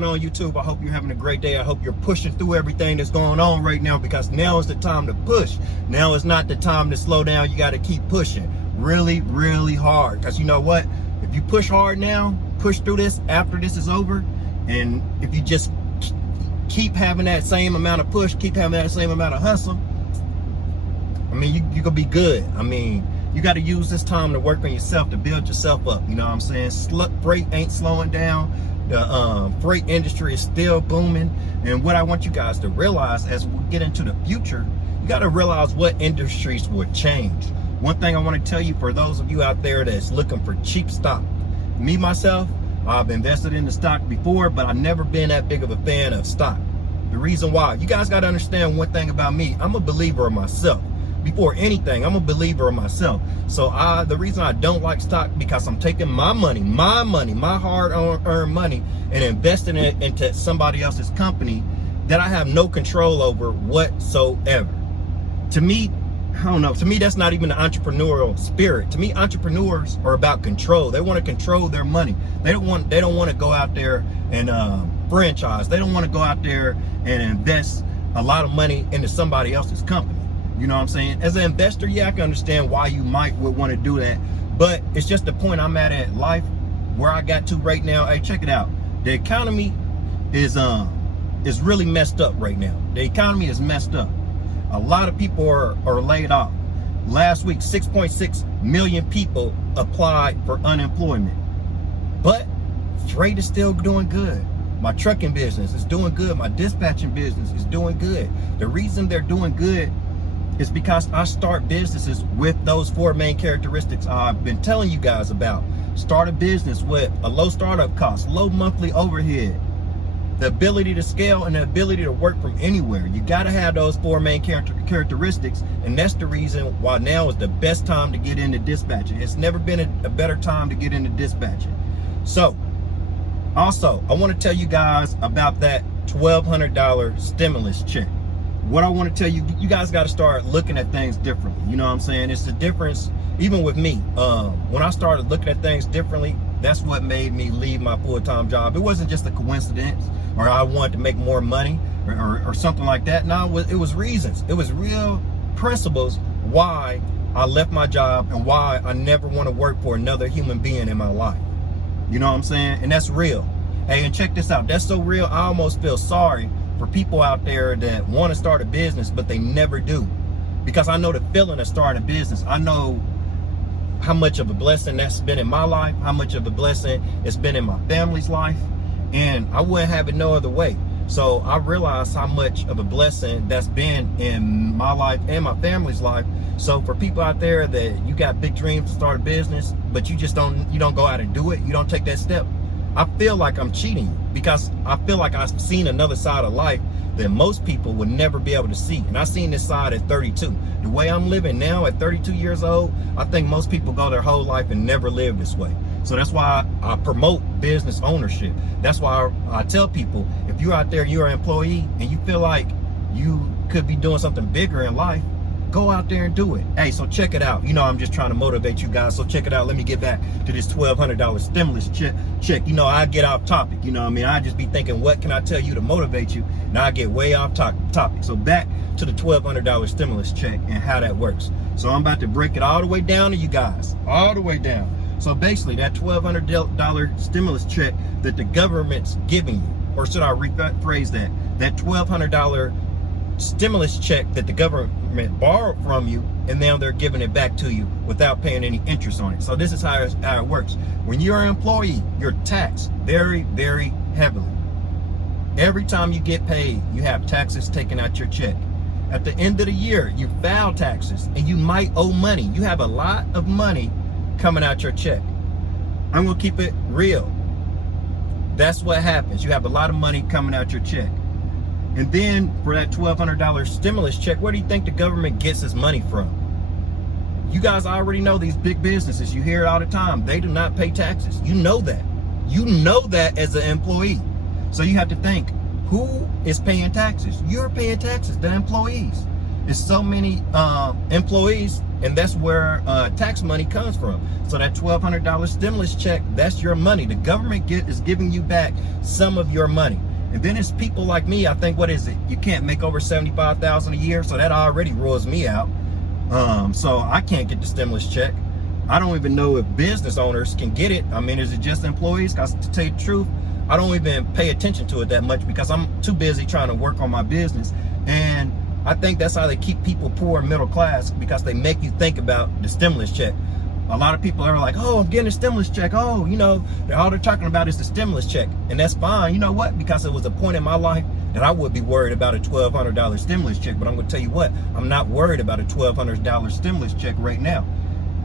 On YouTube, I hope you're having a great day. I hope you're pushing through everything that's going on right now, because now is the time to push. Now is not the time to slow down. You got to keep pushing really, really hard, because you know what? If you push hard now, push through this after this is over, and if you just keep having that same amount of push, keep having that same amount of hustle, I mean, you gonna be good. I mean, you got to use this time to work on yourself, to build yourself up. You know what I'm saying? Freight ain't slowing down. The freight industry is still booming. And what I want you guys to realize as we get into the future, you got to realize what industries will change. One thing I want to tell you, for those of you out there that's looking for cheap stock, me, myself, I've invested in the stock before, but I've never been that big of a fan of stock. The reason why, you guys got to understand one thing about me. I'm a believer of myself. Before anything, I'm a believer of myself. So the reason I don't like stock, because I'm taking my money, my hard-earned money, and investing it into somebody else's company that I have no control over whatsoever. To me, I don't know. To me, that's not even the entrepreneurial spirit. To me, entrepreneurs are about control. They want to control their money. They don't want to go out there and franchise. They don't want to go out there and invest a lot of money into somebody else's company. You know what I'm saying? As an investor, yeah, I can understand why you would want to do that, but it's just the point I'm at in life, where I got to right now. Hey, check it out. The economy is really messed up right now. The economy is messed up. A lot of people are laid off. Last week, 6.6 million people applied for unemployment, but freight is still doing good. My trucking business is doing good. My dispatching business is doing good. The reason they're doing good is because I start businesses with those 4 main characteristics I've been telling you guys about. Start a business with a low startup cost, low monthly overhead, the ability to scale, and the ability to work from anywhere. You got to have those 4 main characteristics, and that's the reason why now is the best time to get into dispatching. It's never been a better time to get into dispatching. So, also, I want to tell you guys about that $1,200 stimulus check. What I want to tell you, you guys got to start looking at things differently. You know what I'm saying? It's the difference, even with me. When I started looking at things differently, that's what made me leave my full-time job. It wasn't just a coincidence, or I wanted to make more money, or something like that. No, it was reasons. It was real principles why I left my job, and why I never want to work for another human being in my life. You know what I'm saying? And that's real. Hey, and check this out. That's so real, I almost feel sorry for people out there that want to start a business, but they never do. Because I know the feeling of starting a business. I know how much of a blessing that's been in my life, how much of a blessing it's been in my family's life, and I wouldn't have it no other way. So I realize how much of a blessing that's been in my life and my family's life. So for people out there that you got big dreams to start a business, but you don't go out and do it, you don't take that step, I feel like I'm cheating you, because I feel like I've seen another side of life that most people would never be able to see. And I've seen this side at 32. The way I'm living now at 32 years old, I think most people go their whole life and never live this way. So that's why I promote business ownership. That's why I tell people, if you're out there, you're an employee, and you feel like you could be doing something bigger in life, go out there and do it. Hey, so check it out. You know, I'm just trying to motivate you guys. So check it out. Let me get back to this $1,200 stimulus check. You know, I get off topic. You know what I mean? I just be thinking, what can I tell you to motivate you? And I get way off topic. So back to the $1,200 stimulus check and how that works. So I'm about to break it all the way down to you guys. All the way down. So basically, that $1,200 stimulus check that the government's giving you, or should I rephrase that? That $1,200 stimulus check that the government borrowed from you, and now they're giving it back to you without paying any interest on it. So this is how it works. When you're an employee, you're taxed very, very heavily. Every time you get paid, you have taxes taken out your check. At the end of the year, you file taxes, and you might owe money. You have a lot of money coming out your check. I'm gonna keep it real. That's what happens. You have a lot of money coming out your check. And then for that $1,200 stimulus check, where do you think the government gets its money from? You guys already know these big businesses. You hear it all the time. They do not pay taxes. You know that. You know that as an employee. So you have to think, who is paying taxes? You're paying taxes, the employees. There's so many employees And that's where tax money comes from. So that $1,200 stimulus check, that's your money. The government is giving you back some of your money. And then it's people like me, I think, what is it? You can't make over $75,000 a year, so that already rules me out. So I can't get the stimulus check. I don't even know if business owners can get it. I mean, is it just employees? Because to tell you the truth, I don't even pay attention to it that much because I'm too busy trying to work on my business. And I think that's how they keep people poor and middle class, because they make you think about the stimulus check. A lot of people are like, oh, I'm getting a stimulus check. Oh, you know, all they're talking about is the stimulus check. And that's fine. You know what? Because it was a point in my life that I would be worried about a $1,200 stimulus check. But I'm going to tell you what, I'm not worried about a $1,200 stimulus check right now.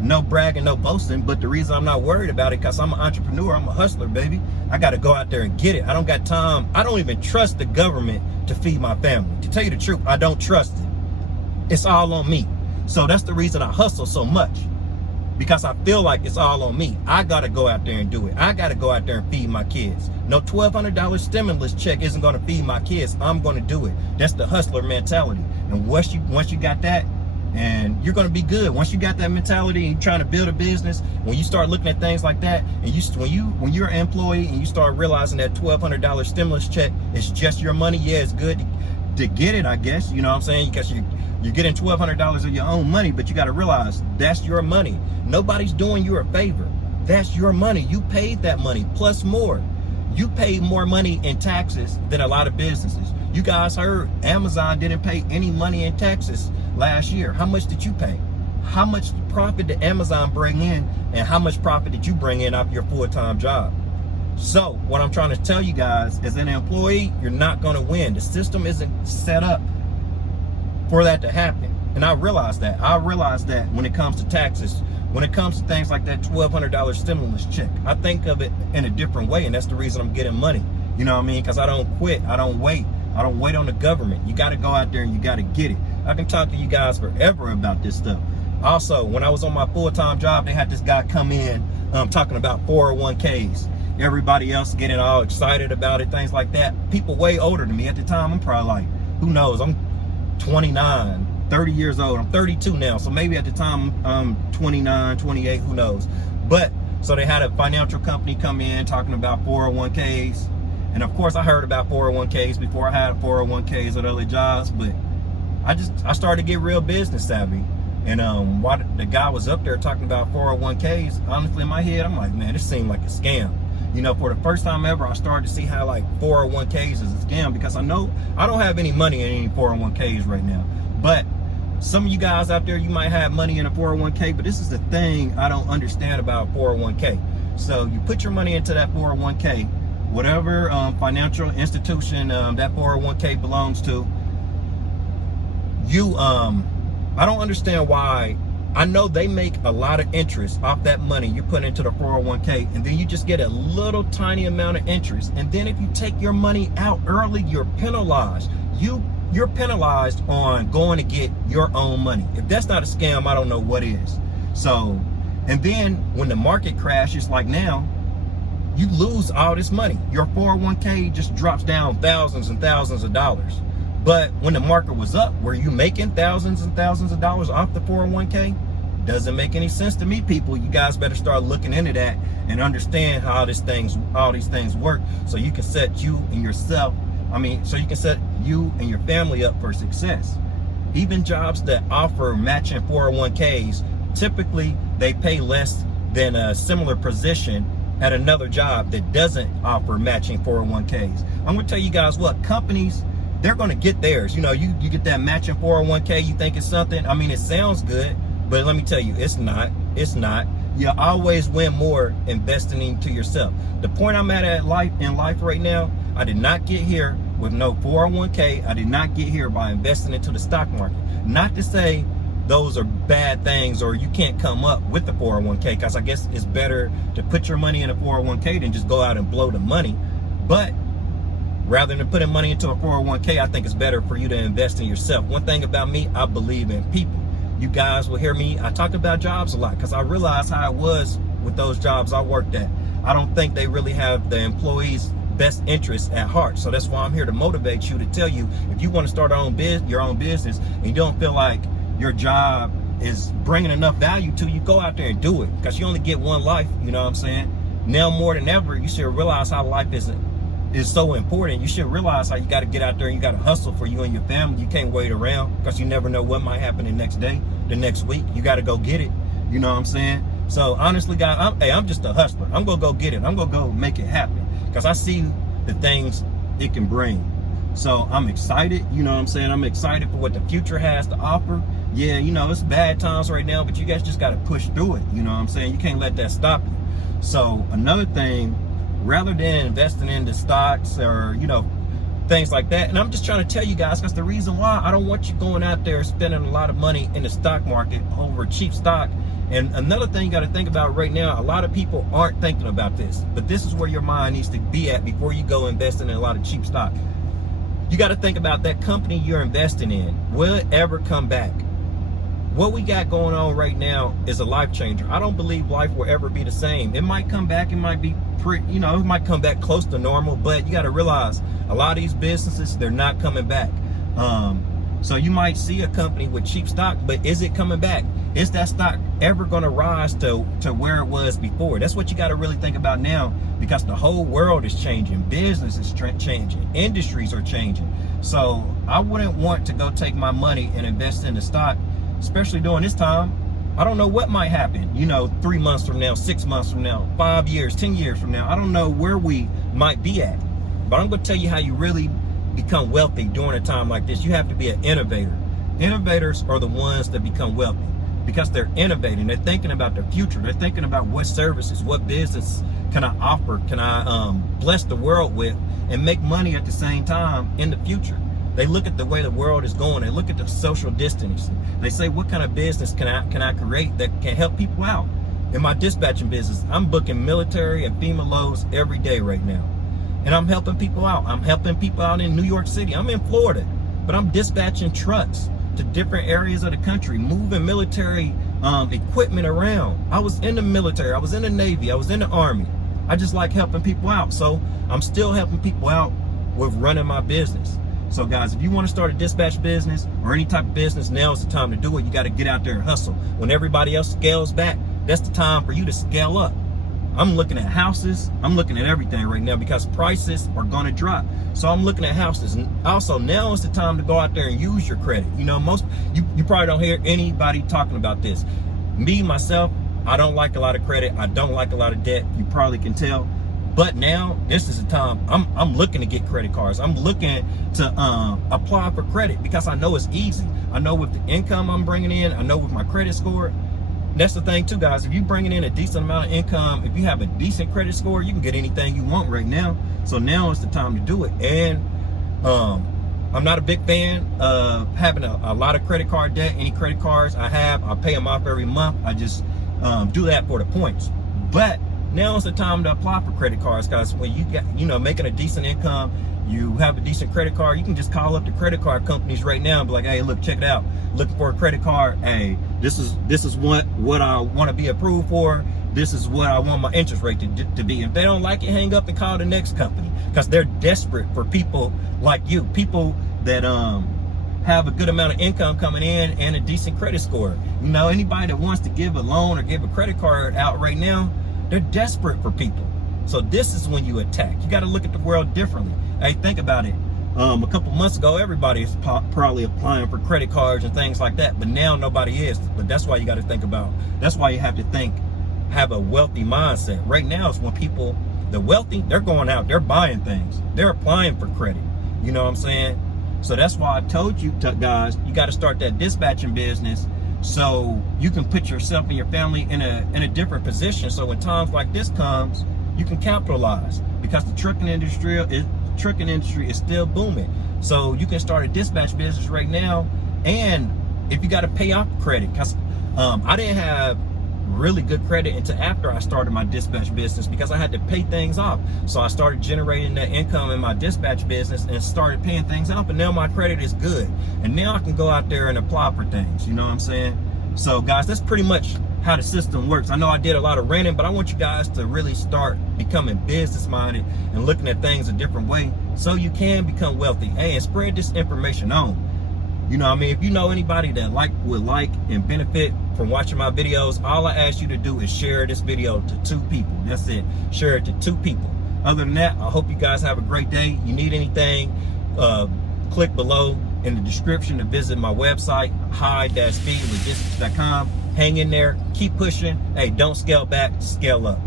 No bragging, no boasting, but the reason I'm not worried about it, because I'm an entrepreneur, I'm a hustler, baby. I got to go out there and get it. I don't got time. I don't even trust the government to feed my family. To tell you the truth, I don't trust it. It's all on me. So that's the reason I hustle so much, because I feel like it's all on me. I got to go out there and do it. I got to go out there and feed my kids. No $1,200 stimulus check isn't going to feed my kids. I'm going to do it. That's the hustler mentality. And once you got that, and you're going to be good. Once you got that mentality and you're trying to build a business, when you start looking at things like that, and when you're an employee and you start realizing that $1,200 stimulus check is just your money, yeah, it's good to get it, I guess. You know what I'm saying? Because you're getting $1,200 of your own money, but you got to realize that's your money. Nobody's doing you a favor. That's your money. You paid that money plus more. You paid more money in taxes than a lot of businesses. You guys heard Amazon didn't pay any money in taxes last year. How much did you pay? How much profit did Amazon bring in, and how much profit did you bring in off your full-time job? So what I'm trying to tell you guys, as an employee, you're not going to win. The system isn't set up for that to happen. And I realize that. I realize that when it comes to taxes, when it comes to things like that $1,200 stimulus check, I think of it in a different way, and that's the reason I'm getting money. You know what I mean? Because I don't quit. I don't wait. I don't wait on the government. You got to go out there and you got to get it. I can talk to you guys forever about this stuff. Also, when I was on my full-time job, they had this guy come in talking about 401ks. Everybody else getting all excited about it, things like that. People way older than me. At the time, I'm probably like, who knows? I'm 29, 30 years old. I'm 32 now. So maybe at the time, I'm 29, 28, who knows? But, so they had a financial company come in talking about 401ks. And of course, I heard about 401ks before I had 401ks at other jobs, but I started to get real business savvy. And while the guy was up there talking about 401ks, honestly, in my head, I'm like, man, this seemed like a scam. You know, for the first time ever, I started to see how like 401ks is a scam, because I know I don't have any money in any 401ks right now. But some of you guys out there, you might have money in a 401k, but this is the thing I don't understand about 401k. So you put your money into that 401k, whatever financial institution that 401k belongs to, I don't understand why. I know they make a lot of interest off that money you put into the 401k, and then you just get a little tiny amount of interest. And then if you take your money out early, you're penalized. You're penalized on going to get your own money. If that's not a scam, I don't know what is. So, and then when the market crashes like now, you lose all this money. Your 401k just drops down thousands and thousands of dollars. But when the market was up, were you making thousands and thousands of dollars off the 401k? Doesn't make any sense to me, people. You guys better start looking into that and understand how all these things work, so you can set you and yourself, so you can set you and your family up for success. Even jobs that offer matching 401ks, typically they pay less than a similar position at another job that doesn't offer matching 401ks. I'm gonna tell you guys what, companies, they're gonna get theirs. You know, you get that matching 401k, you think it's something, it sounds good, but let me tell you, it's not. You always win more investing into yourself. The point I'm at in life right now, I did not get here with no 401k. I did not get here by investing into the stock market. Not to say those are bad things or you can't come up with the 401k, because I guess it's better to put your money in a 401k than just go out and blow the money. But rather than putting money into a 401k, I think it's better for you to invest in yourself. One thing about me, I believe in people. You guys will hear me, I talk about jobs a lot because I realize how it was with those jobs I worked at. I don't think they really have the employees' best interests at heart. So that's why I'm here to motivate you, to tell you, if you want to start your own business and you don't feel like your job is bringing enough value to you, go out there and do it, because you only get one life. You know what I'm saying? Now more than ever, you should realize how life is so important. You should realize how you got to get out there and you got to hustle for you and your family. You can't wait around, because you never know what might happen the next day, the next week. You got to go get it. You know what I'm saying? So honestly, guys, I'm just a hustler. I'm gonna go get it. I'm gonna go make it happen, because I see the things it can bring. So I'm excited. You know what I'm saying? I'm excited for what the future has to offer. Yeah, you know, it's bad times right now, but you guys just got to push through it. You know what I'm saying? You can't let that stop you. So another thing, rather than investing in the stocks or, you know, things like that, and I'm just trying to tell you guys, that's the reason why I don't want you going out there spending a lot of money in the stock market over cheap stock. And another thing you got to think about right now, a lot of people aren't thinking about this, but this is where your mind needs to be at before you go investing in a lot of cheap stock. You got to think about that company you're investing in. Will it ever come back? What we got going on right now is a life changer. I don't believe life will ever be the same. It might come back. It might be pretty, you know, it might come back close to normal, but you got to realize a lot of these businesses, they're not coming back. So you might see a company with cheap stock, but is it coming back? Is that stock ever going to rise to where it was before? That's what you got to really think about now, because the whole world is changing. Business is changing. Industries are changing. So I wouldn't want to go take my money and invest in the stock, especially during this time. I don't know what might happen, you know, 3 months from now, 6 months from now, 5 years, 10 years from now. I don't know where we might be at, but I'm going to tell you how you really become wealthy during a time like this. You have to be an innovator. Innovators are the ones that become wealthy, because they're innovating. They're thinking about the future. They're thinking about what services, what business can I offer, can I bless the world with, and make money at the same time in the future. They look at the way the world is going. They look at the social distancing. They say, what kind of business can I create that can help people out? In my dispatching business, I'm booking military and FEMA loads every day right now. And I'm helping people out. I'm helping people out in New York City. I'm in Florida, but I'm dispatching trucks to different areas of the country, moving military equipment around. I was in the military. I was in the Navy. I was in the Army. I just like helping people out. So I'm still helping people out with running my business. So guys, if you want to start a dispatch business or any type of business, now is the time to do it. You got to get out there and hustle. When everybody else scales back, that's the time for you to scale up. I'm looking at houses. I'm looking at everything right now, because prices are going to drop. So I'm looking at houses. And also, now is the time to go out there and use your credit. You know, you probably don't hear anybody talking about this. Me, myself, I don't like a lot of credit. I don't like a lot of debt. You probably can tell. But now, this is the time. I'm looking to get credit cards. I'm looking to apply for credit, because I know it's easy. I know with the income I'm bringing in, I know with my credit score. That's the thing too, guys. If you're bringing in a decent amount of income, if you have a decent credit score, you can get anything you want right now. So now is the time to do it. And I'm not a big fan of having a lot of credit card debt. Any credit cards I have, I pay them off every month. I just do that for the points. But now is the time to apply for credit cards, guys. When you get, you know, making a decent income, you have a decent credit card, you can just call up the credit card companies right now and be like, hey, look, check it out. Looking for a credit card. Hey, this is what I want to be approved for. This is what I want my interest rate to be. If they don't like it, hang up and call the next company, because they're desperate for people like you, people that have a good amount of income coming in and a decent credit score. You know, anybody that wants to give a loan or give a credit card out right now, they're desperate for people. So this is when you attack. You got to look at the world differently. Hey, think about it. A couple months ago, everybody is probably applying for credit cards and things like that, but now nobody is. But that's why you got to think about, that's why you have to think, have a wealthy mindset. Right now is when people, the wealthy, they're going out, they're buying things, they're applying for credit. You know what I'm saying? So that's why I told you guys, you got to start that dispatching business, so you can put yourself and your family in a different position. So when times like this comes, you can capitalize, because the trucking industry is still booming. So you can start a dispatch business right now. And if you got to pay off credit, because I didn't have really good credit until after I started my dispatch business, because I had to pay things off. So I started generating that income in my dispatch business and started paying things off, and now my credit is good. And now I can go out there and apply for things, you know what I'm saying? So guys, that's pretty much how the system works. I know I did a lot of ranting, but I want you guys to really start becoming business minded and looking at things a different way, so you can become wealthy. Hey, and spread this information on. You know what I mean? If you know anybody that would like and benefit from watching my videos, all I ask you to do is share this video to 2 people. That's it. Share it to 2 people. Other than that, I hope you guys have a great day. You need anything, click below in the description to visit my website, high-speedlogistics.com. Hang in there, keep pushing. Hey, don't scale back, scale up.